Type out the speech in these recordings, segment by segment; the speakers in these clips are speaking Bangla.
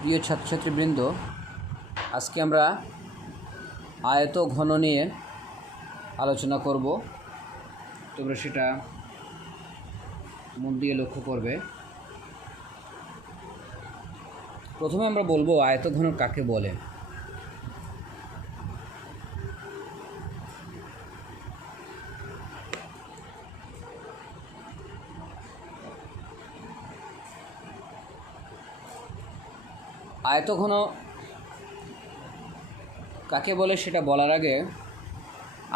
প্রিয় ছাত্রছাত্রীবৃন্দ, আজকে আমরা আয়ত ঘন নিয়ে আলোচনা করব। তোমরা সেটা মন দিয়ে লক্ষ্য করবে। প্রথমে আমরা বলবো আয়ত ঘন কাকে বলে। আয়ত ঘন কাকে বলে সেটা বলার আগে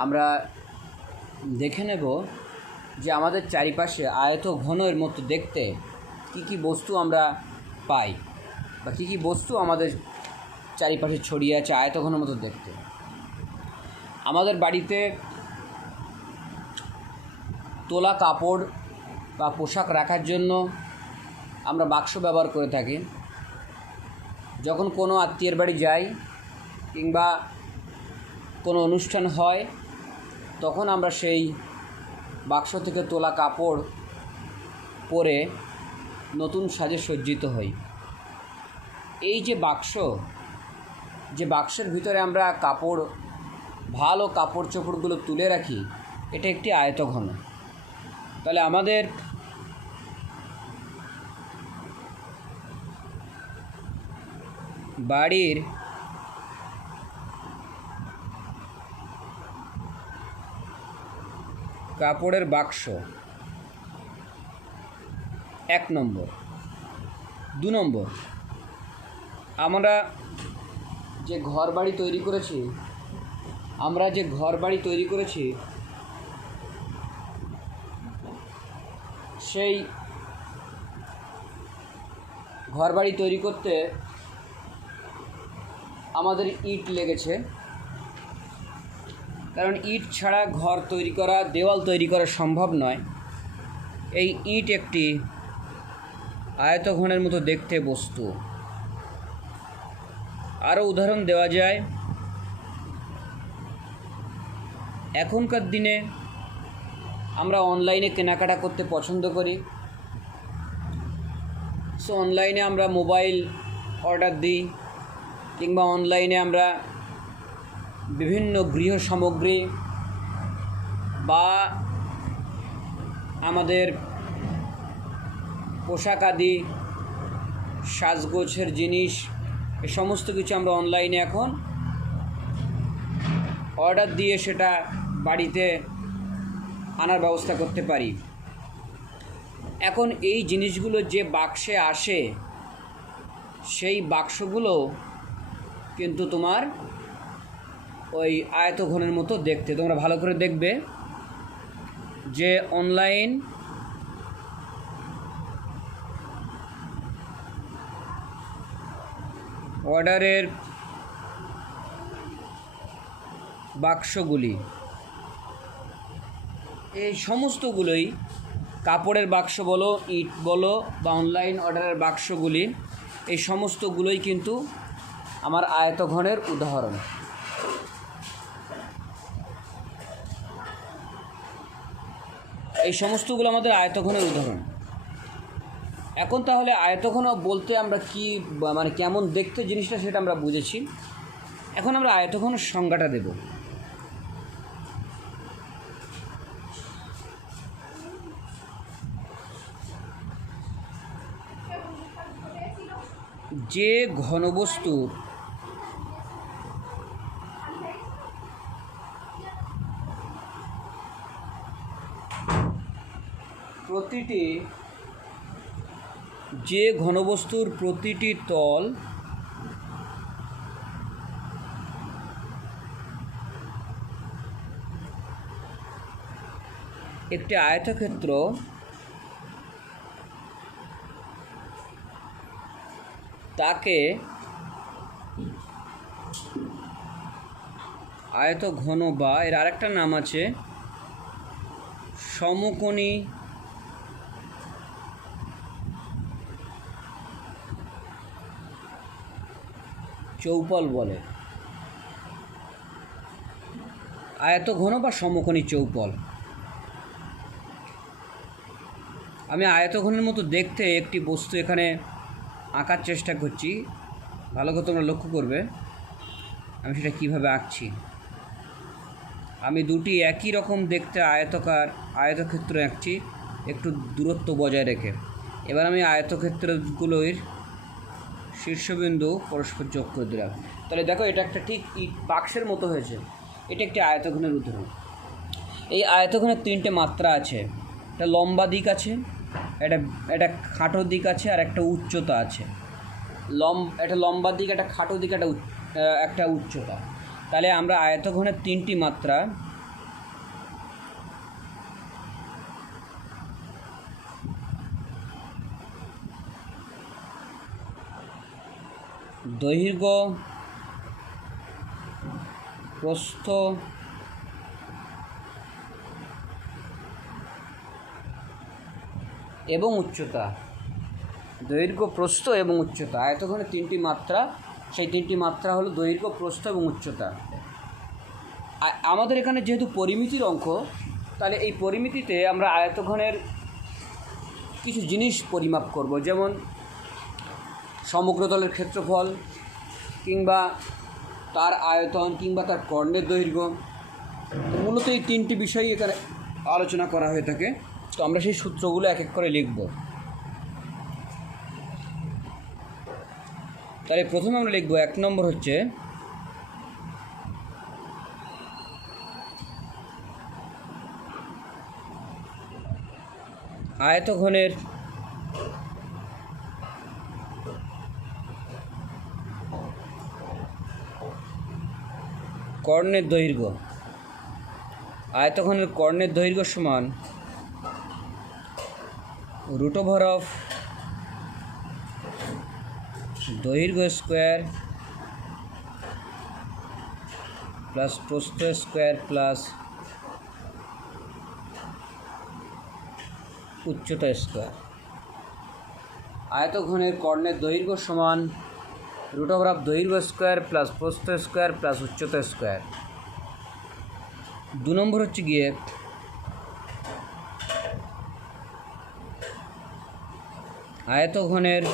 আমরা দেখে নেব যে আমাদের চারিপাশে আয়ত ঘনের মতো দেখতে কি কি বস্তু আমরা পাই বা কি কি বস্তু আমাদের চারিপাশে ছড়িয়ে আছে আয়ত ঘনের মতো দেখতে। আমাদের বাড়িতে তোলা কাপড় বা পোশাক রাখার জন্য আমরা বাক্স ব্যবহার করে থাকি। যখন কোনো আত্মীয়ের বাড়ি যাই কিংবা কোনো অনুষ্ঠান হয় তখন আমরা সেই বাক্স থেকে তোলা কাপড় পরে নতুন সাজে সজ্জিত হই। এই যে বাক্সের ভিতরে আমরা ভালো কাপড় চোপড়গুলো তুলে রাখি, এটা একটি আয়ত ঘন। তাহলে আমাদের বাড়ির কাপড়ের বাক্স 1 নম্বর। 2 নম্বর, আমরা যে ঘর বাড়ি তৈরি করেছি সেই ঘর বাড়ি তৈরি করতে আমাদের ইট লেগেছে, কারণ ইট ছাড়া ঘর তৈরি করা, দেওয়াল তৈরি করা সম্ভব নয়। এই ইট একটি আয়তঘনের মতো দেখতে বস্তু। আরও উদাহরণ দেওয়া যায়, এখনকার দিনে আমরা অনলাইনে কেনাকাটা করতে পছন্দ করি। সো অনলাইনে আমরা মোবাইল অর্ডার দিই কিংবা অনলাইনে আমরা বিভিন্ন গৃহ সামগ্রী বা আমাদের পোশাক আদি, সাজগোছের জিনিস, এ সমস্ত কিছু আমরা অনলাইনে এখন অর্ডার দিয়ে সেটা বাড়িতে আনার ব্যবস্থা করতে পারি। এখন এই জিনিসগুলো যে বাক্সে আসে সেই বাক্সগুলো কিন্তু তোমার ওই আয়তঘনের মতো দেখতে। তোমরা ভালো করে দেখবে যে অনলাইন অর্ডারের বাক্সগুলি, এই সমস্তগুলোই, কাপড়ের বাক্স বলো, ইট বলো বা অনলাইন অর্ডারের বাক্সগুলি, এই সমস্তগুলোই কিন্তু আমার আয়তঘনের উদাহরণ। এই সমস্তগুলো আমাদের আয়তঘনের উদাহরণ। এখন তাহলে আয়তঘন বলতে আমরা কি কেমন দেখতে জিনিসটা সেটা আমরা বুঝেছি। এখন আমরা আয়তঘনের সংজ্ঞাটা দেব। যে ঘনবস্তুর প্রতিটি তল একটি আয়তক্ষেত্র, তাকে আয়তঘন বা এর আরেকটা নাম আছে সমকোণী চৌপল বলে। আয়তঘন বা সমকোণী চৌপল। আমি আয়তঘনের মতো দেখতে একটি বস্তু এখানে আঁকার চেষ্টা করছি। ভালো করে তোমরা লক্ষ্য করবে আমি সেটা কীভাবে আঁকছি। আমি দুটি একই রকম দেখতে আয়তক্ষেত্র আঁকছি একটু দূরত্ব বজায় রেখে। এবার আমি আয়তক্ষেত্রগুলোর শীর্ষবিন্দু পরস্পর যোগ করে দিলাম। তাহলে দেখো এটা একটা ঠিক বাক্সের মতো হয়েছে। এটা একটি আয়তঘনের উদাহরণ। এই আয়তঘনের তিনটে মাত্রা আছে, একটা লম্বা দিক আছে, একটা খাটো দিক আছে, আর একটা উচ্চতা আছে। একটা লম্বা দিক, একটা খাটো দিক, একটা উচ্চতা। তাহলে আমরা আয়তঘনের তিনটি মাত্রা দৈর্ঘ্য, প্রস্থ এবং উচ্চতা, দৈর্ঘ্য, প্রস্থ এবং উচ্চতা। আয়তঘনের তিনটি মাত্রা, সেই তিনটি মাত্রা হলো দৈর্ঘ্য, প্রস্থ এবং উচ্চতা। আমাদের এখানে যেহেতু পরিমিতির অঙ্ক, তাহলে এই পরিমিতিতে আমরা আয়তঘনের কিছু জিনিস পরিমাপ করব, যেমন সমগ্রতলের ক্ষেত্রফল, কিংবা তার আয়তন, কিংবা তার কর্ণের দৈর্ঘ্য। মূলত এই তিনটি বিষয় এখানে আলোচনা করা হয়ে থাকে। তো আমরা সেই সূত্রগুলো এক এক করে লিখব। তাহলে প্রথমে আমরা লিখব 1 নম্বর হচ্ছে আয়তঘনের কর্ণের দৈর্ঘ্য। আয়তঘনের কর্ণের দৈর্ঘ্য সমান √, দৈর্ঘ্য স্কোয়ার প্লাস প্রস্থ স্কোয়ার প্লাস উচ্চতা স্কোয়ার। আয়তঘনের কর্ণের দৈর্ঘ্য সমান √, দৈর্ঘ্য স্কোয়ার প্লাস প্রস্থ স্কোয়ার প্লাস উচ্চতা স্কোয়ার। 2 নম্বর হচ্ছে গিয়ে আয়তঘনের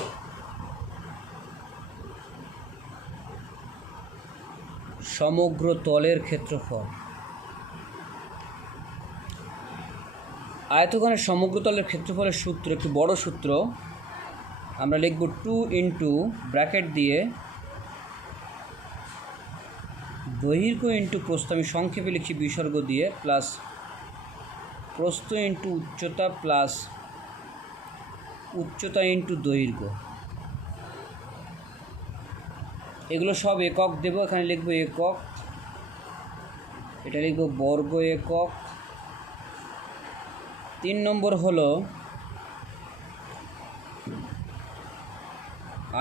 সমগ্র তলের ক্ষেত্রফল। আয়তঘনের সমগ্র তলের ক্ষেত্রফলের সূত্র, একটি বড় সূত্র, আমরা লিখব 2 ইন্টু ব্র্যাকেট দিয়ে দৈর্ঘ্য ইন্টু প্রস্থ, আমি সংক্ষেপে লিখছি বিসর্গ দিয়ে, প্লাস প্রস্থ ইন্টু উচ্চতা প্লাস উচ্চতা ইন্টু দৈর্ঘ্য। এগুলো সব একক দেব। এখানে লিখব একক, এটা লিখব বর্গ একক। 3 নম্বর হলো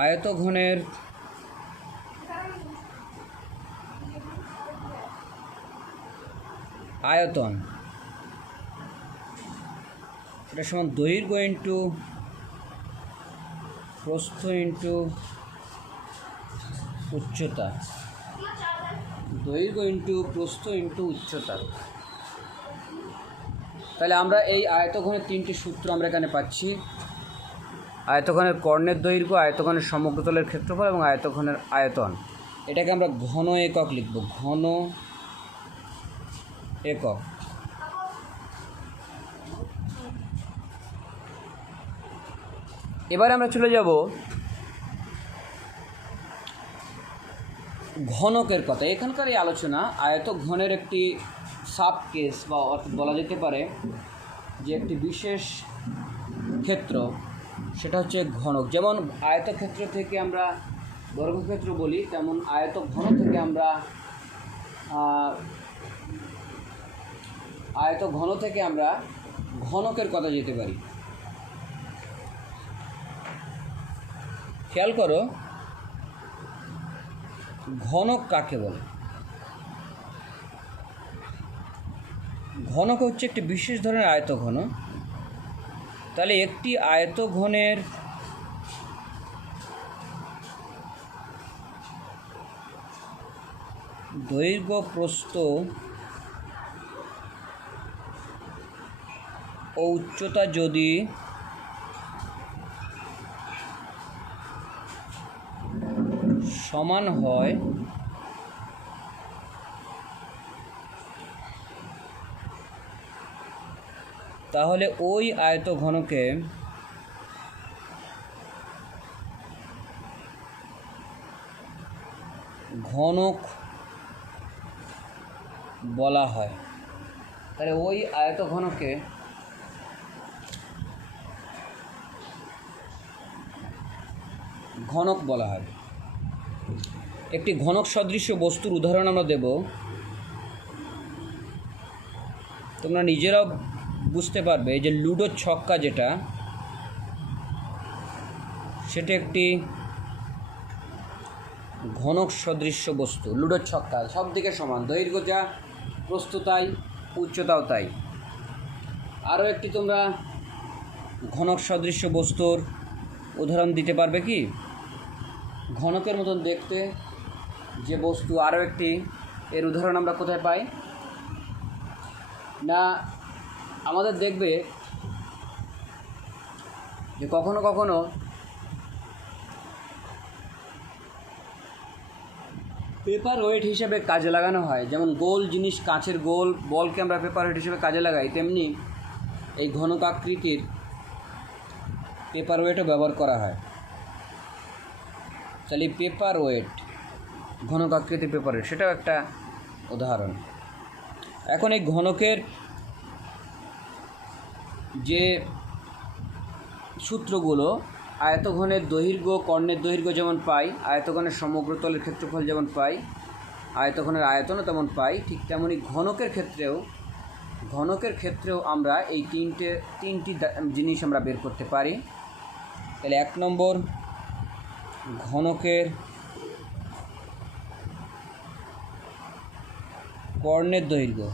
আয়তঘনের আয়তন, এটা সমান দৈর্ঘ্য ইন্টু প্রস্থ ইন্টু উচ্চতা, দৈর্ঘ্য ইন্টু প্রস্থ ইন্টু উচ্চতা। তাহলে আমরা এই আয়তঘনের তিনটি সূত্র আমরা এখানে পাচ্ছি। আয়তঘনের কর্ণের দৈর্ঘ্য, আয়তঘনের সমগ্রতলের ক্ষেত্রফল এবং আয়তঘনের আয়তন। এটাকে আমরা ঘন একক লিখব, ঘন একক। এবারে আমরা চলে যাব ঘনকের কথা। এখানকার এই আলোচনা আয়তঘনের একটি সাব কেস বা বলা যেতে পারে যে একটি বিশেষ ক্ষেত্র, সেটা হচ্ছে ঘনক। যেমন আয়তক্ষেত্র থেকে আমরা বর্গক্ষেত্র বলি, তেমন আয়তঘন থেকে আমরা ঘনকের কথা যেতে পারি। খেয়াল করো ঘনক কাকে বলে। ঘনক হচ্ছে একটি বিশেষ ধরনের আয়তঘন। তাহলে একটি আয়তঘনের দৈর্ঘ্য, প্রস্থ ও উচ্চতা যদি সমান হয় তাহলে ওই আয়তঘনকে ঘনক বলা হয়। তাহলে ওই আয়তঘনকে ঘনক বলা হয়। একটি ঘনক সদৃশ্য বস্তুর উদাহরণ আমরা দেব, তোমরা নিজেরাও বুঝতে পারবে। এই যে লুডোর ছক্কা যেটা, সেটা একটি ঘনক সদৃশ্য বস্তু। লুডোর ছক্কা সব দিকে সমান, দৈর্ঘ্য যা প্রস্থ তাই, উচ্চতাও তাই। আরও একটি তোমরা ঘনক সদৃশ্য বস্তুর উদাহরণ দিতে পারবে কি? ঘনকের মতন দেখতে যে বস্তু আরও একটি, এর উদাহরণ আমরা কোথায় পাই? না, আমাদের দেখবে যে কখনো কখনো পেপার ওয়েট হিসেবে কাজে লাগানো হয়। যেমন গোল জিনিস, কাঁচের গোল বলকে আমরা পেপার ওয়েট হিসেবে কাজে লাগাই, তেমনি এই ঘনক আকৃতির পেপার ওয়েটও ব্যবহার করা হয়। তাহলে পেপার ওয়েট, ঘনক আকৃতির পেপার ওয়েট, সেটাও একটা উদাহরণ। এখন এই ঘনকের যে সূত্রগুলো, আয়তঘনের দৈর্ঘ্য, কর্ণের দৈর্ঘ্য যেমন পাই, আয়তঘনের সমগ্র তলের ক্ষেত্রফল যেমন পাই, আয়তঘনের আয়তনও তেমন পাই, ঠিক তেমনি ঘনকের ক্ষেত্রেও আমরা এই তিনটি জিনিস আমরা বের করতে পারি। তাহলে 1 নম্বর, ঘনকের কর্ণের দৈর্ঘ্য,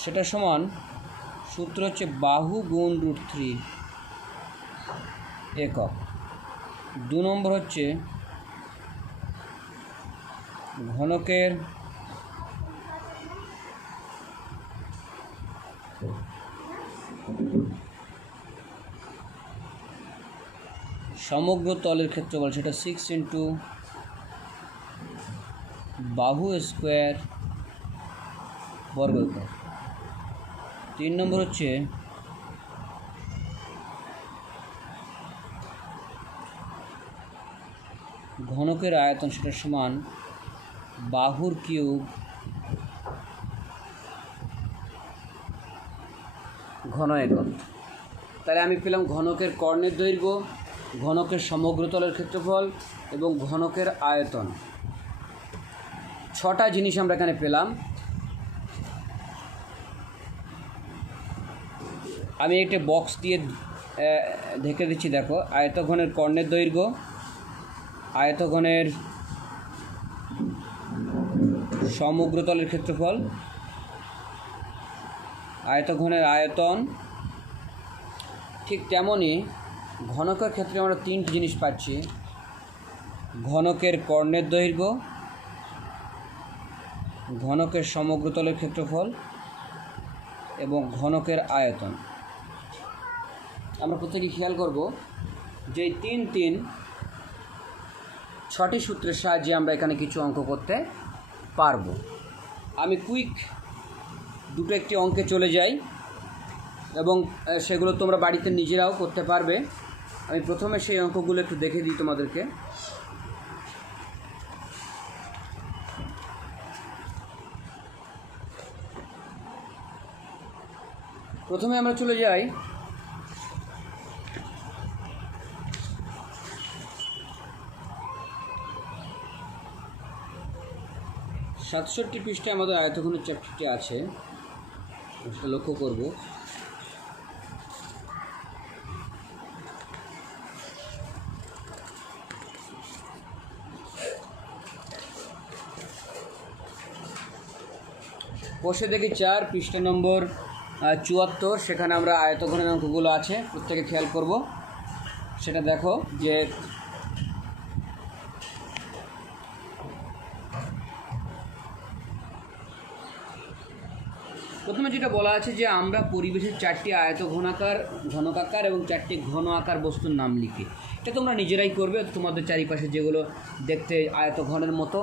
সেটা সমান, সূত্র হচ্ছে বাহু গুণ √3 একক। 2 নম্বর হচ্ছে ঘনকের সমগ্র তলের ক্ষেত্রফল, সেটা 6 × বাহু স্কোয়ার বর্গ একক। 3 নম্বর হচ্ছে ঘনকের আয়তন, সেটা সমান বাহুর কিউব ঘন একক। তাহলে আমি পেলাম ঘনকের কর্ণের দৈর্ঘ্য, ঘনকের সমগ্র তলের ক্ষেত্রফল এবং ঘনকের আয়তন। 6টা জিনিস আমরা এখানে পেলাম। আমি একটা বক্স দিয়ে ঢেকে দিচ্ছি, দেখো। আয়তঘনের কর্ণের দৈর্ঘ্য, আয়তঘনের সমগ্র তলের ক্ষেত্রফল, আয়তঘনের আয়তন। ঠিক তেমনই ঘনকের ক্ষেত্রে আমরা 3টি জিনিস পাচ্ছি: ঘনকের কর্ণের দৈর্ঘ্য, ঘনকের সমগ্র তলের ক্ষেত্রফল এবং ঘনকের আয়তন। আমরা প্রত্যেকে খেয়াল করব যে 6টি সূত্রের সাহায্যে আমরা এখানে কিছু অঙ্ক করতে পারব। আমি কুইক একটি অঙ্কে চলে যাই এবং সেগুলো তোমরা বাড়িতে নিজেরাও করতে পারবে। আমি প্রথমে সেই অঙ্কগুলো একটু দেখে দিই তোমাদেরকে। প্রথমে আমরা চলে যাই 67 পৃষ্ঠায় আমাদের আয়তঘনের চ্যাপ্টারটি আছে, সেটা লক্ষ্য করব। বসে দেখি 4 পৃষ্ঠা নম্বর 74, সেখানে আমরা আয়তঘনের অঙ্কগুলো আছে, প্রত্যেকে খেয়াল করব। সেটা দেখো যে প্রথমে যেটা বলা আছে যে আমরা পরিবেশের 4টি ঘনকাকার এবং 4টি ঘন আকার বস্তুর নাম লিখি। এটা তোমরা নিজেরাই করবে, তোমাদের চারিপাশে যেগুলো দেখতে আয়ত ঘনের মতো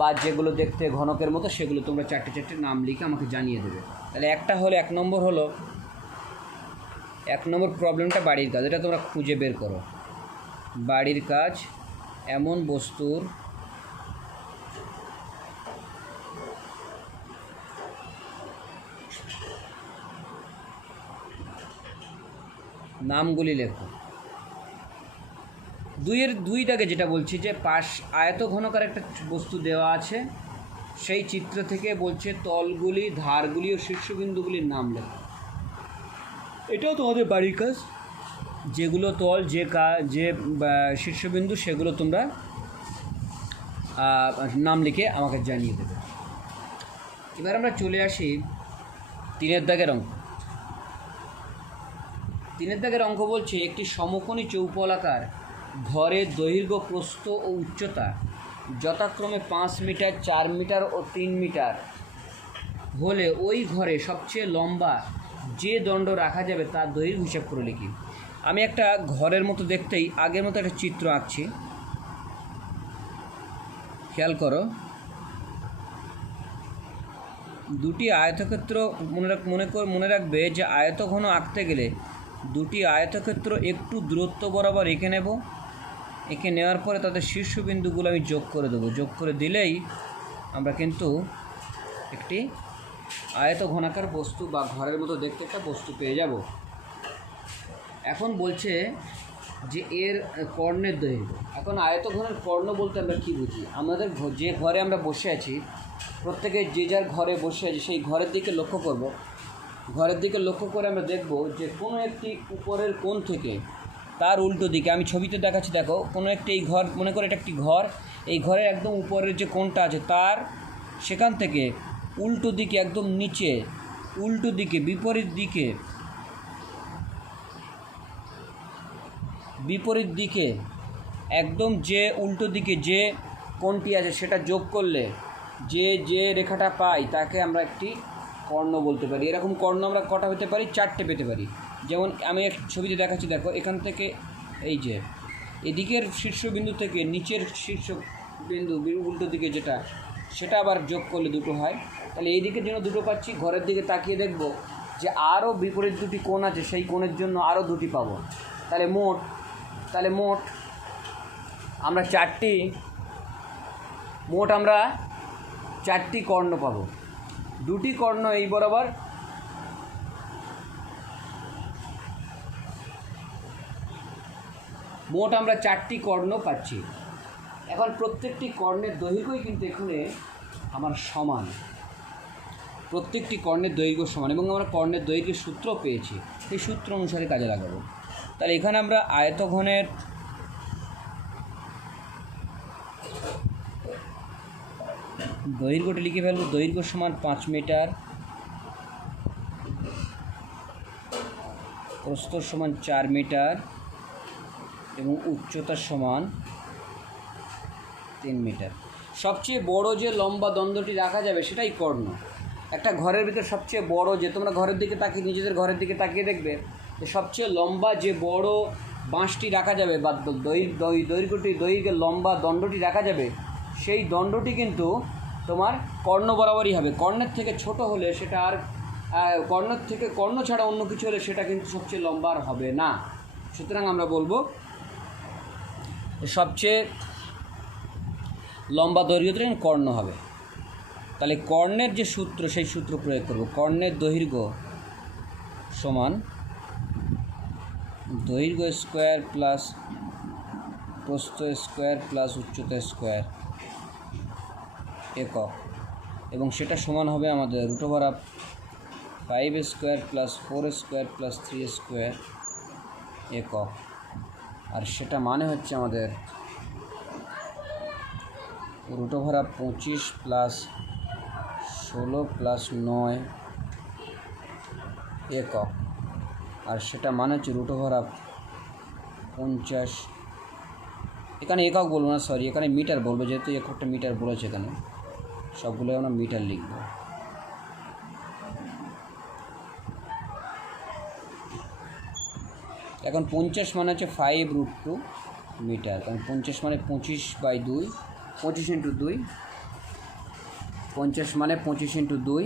বা যেগুলো দেখতে ঘনকের মতো সেগুলো তোমরা 4টে নাম লিখে আমাকে জানিয়ে দেবে। তাহলে একটা হলো 1 নম্বর প্রবলেমটা বাড়ির কাজ, এটা তোমরা খুঁজে বের করো। বাড়ির কাজ, এমন বস্তুর নামগুলি লেখো। 2 দাগে যেটা বলছি যে আয়ত ঘনকার একটা বস্তু দেওয়া আছে, সেই চিত্র থেকে বলছে তলগুলি, ধারগুলি ও শীর্ষবিন্দুগুলির নাম লেখো। এটাও তোমাদের বাড়ির কাজ। যেগুলো তল, যে শীর্ষবিন্দু সেগুলো তোমরা নাম লিখে আমাকে জানিয়ে দেবে। এবার আমরা চলে আসি 3 দাগের অঙ্ক। 3 দাগের অঙ্ক বলছে একটি সমকোণী চৌপলাকার ঘরের দৈর্ঘ্য, প্রস্থ ও উচ্চতা যথাক্রমে 5 মিটার, 4 মিটার ও 3 মিটার হলে ওই ঘরে সবচেয়ে লম্বা যে দণ্ড রাখা যাবে তার দৈর্ঘ্য হিসাব করে লিখি। আমি একটা ঘরের মতো দেখতেই আগের মতো একটা চিত্র আঁকছি, খেয়াল করো। 2টি আয়তক্ষেত্র মনে রাখবে যে আয়তঘন আঁকতে গেলে 2টি আয়তক্ষেত্র একটু দূরত্ব বরাবর এঁকে নেব। এঁকে নেওয়ার পরে তাদের শীর্ষবিন্দুগুলো আমি যোগ করে দেবো। যোগ করে দিলেই আমরা কিন্তু একটি আয়তঘনাকার বস্তু বা ঘরের মতো দেখতে একটা বস্তু পেয়ে যাব। এখন বলছে যে এর কর্ণের দৈর্ঘ্য। এখন আয়তঘনের কর্ণ বলতে আমরা কী বুঝি? আমাদের যে ঘরে আমরা বসে আছি, প্রত্যেকে যে যার ঘরে বসে আছে সেই ঘরের দিকে লক্ষ্য করব। ঘরের দিকে লক্ষ্য করে আমরা দেখব যে কোনো একটি উপরের কোণ থেকে তার উল্টো দিকে, আমি ছবিতে দেখাচ্ছি, দেখো কোনো একটি এই ঘর, মনে করে এটা একটি ঘর, এই ঘরের একদম উপরের যে কোণটা আছে তার সেখান থেকে উল্টো দিকে, একদম নিচে উল্টো দিকে, বিপরীত দিকে একদম যে উল্টো দিকে যে কোণটি আছে সেটা যোগ করলে যে রেখাটা পাই তাকে আমরা একটি কর্ণ বলতে পারি। এরকম কর্ণ আমরা কটা পেতে পারি? 4টে পেতে পারি। যেমন আমি এক ছবিতে দেখাচ্ছি, দেখো এখান থেকে এই যে এদিকের শীর্ষবিন্দু থেকে নিচের শীর্ষবিন্দু উল্টো দিকে যেটা, সেটা আবার যোগ করলে 2টো হয়। তাহলে এই দিকের জন্য 2টো পাচ্ছি। ঘরের দিকে তাকিয়ে দেখব যে আরও বিপরীত 2টি কোণ আছে, সেই কোণের জন্য আরও 2টি পাবো। তাহলে মোট আমরা 4টি কর্ণ পাবো। 2টি কর্ণ এই বরাবর, মোট আমরা 4টি কর্ণ পাচ্ছি। এখন প্রত্যেকটি কর্ণের দৈর্ঘ্যই কিন্তু এখানে আমার সমান, প্রত্যেকটি কর্ণের দৈর্ঘ্য সমান, এবং আমরা কর্ণের দৈর্ঘ্যের সূত্র পেয়েছি, সেই সূত্র অনুসারে কাজে লাগাবো। তাহলে এখানে আমরা আয়তঘনের দৈর্ঘ্যটি লিখে ফেলব। দৈর্ঘ্য সমান 5 মিটার, প্রস্থ সমান 4 মিটার এবং উচ্চতা সমান 3 মিটার। সবচেয়ে বড় যে লম্বা দ্বন্দ্বটি রাখা যাবে সেটাই কর্ণ। একটা ঘরের ভিতর সবচেয়ে বড়, যে তোমরা ঘরের দিকে তাকিয়ে, নিজেদের ঘরের দিকে তাকিয়ে দেখবে যে সবচেয়ে লম্বা যে বড় বাঁশটি রাখা যাবে বা দৈর্ঘ্যের লম্বা দণ্ডটি রাখা যাবে, সেই দণ্ডটি কিন্তু তোমার কর্ণ বরাবরই হবে। কর্ণের থেকে ছোট হলে সেটা আর কর্ণ ছাড়া অন্য কিছু হলে সেটা কিন্তু সবচেয়ে লম্বা আর হবে না। সুতরাং আমরা বলবো সবচেয়ে লম্বা দৈর্ঘ্যটা কর্ণ হবে। তাহলে কর্ণের যে সূত্র, সেই সূত্র প্রয়োগ করব। কর্ণের দৈর্ঘ্য সমান দৈর্ঘ্য স্কোয়ার প্লাস প্রস্থ স্কোয়ার প্লাস উচ্চতা স্কোয়ার একক, এবং সেটা সমান হবে আমাদের √5 square plus 4 square plus 3 square একক। আর সেটা মানে হচ্ছে আমাদের √25 প্লাস 16 প্লাস 9 একক। আর সেটা মানে হচ্ছে √50, এখানে একক বলবো না, সরি, এখানে মিটার বলবো, যেহেতু এককটা মিটার বলেছে, এখানে সবগুলো আমরা মিটার লিখব। এখন 50 মানে হচ্ছে 5√2 মিটার, কারণ 50 মানে 25/2, 25 × 2, 50 মানে 25 × 2।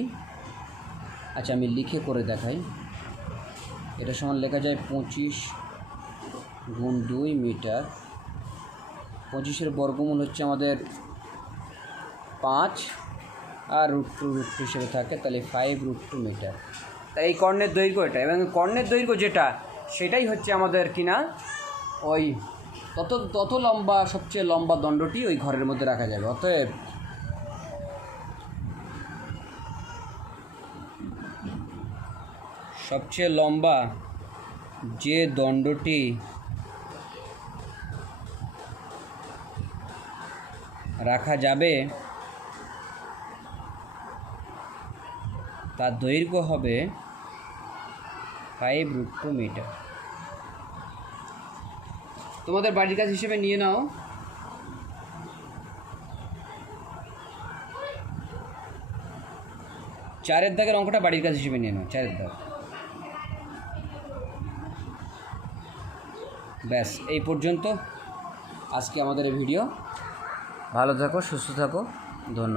আচ্ছা আমি লিখে করে দেখাই। এটা সমান লেখা যায় 25 × 2 মিটার। 25-এর বর্গমূল হচ্ছে আমাদের 5, আর √2 হিসেবে থাকে, তাহলে 5√2 মিটার। তাই এই কর্ণের দৈর্ঘ্য এটা, এবং কর্ণের দৈর্ঘ্য যেটা সেটাই হচ্ছে আমাদের কিনা ওই তত লম্বা, সবচেয়ে লম্বা দণ্ডটি ওই ঘরের মধ্যে রাখা যাবে। অতএব সবচেয়ে লম্বা যে দণ্ডটি রাখা যাবে তার দৈর্ঘ্য হবে 5√2 মিটার। তোমাদের বাড়ির কাজ হিসেবে নিয়ে নাও। চারের দাগের অঙ্কটা বাড়ির কাজ হিসেবে নিয়ে নাও, 4-এর দাগ। ব্যাস, এই পর্যন্ত আজকে আমাদের এই ভিডিও। ভালো থাকো, সুস্থ থাকো, ধন্যবাদ।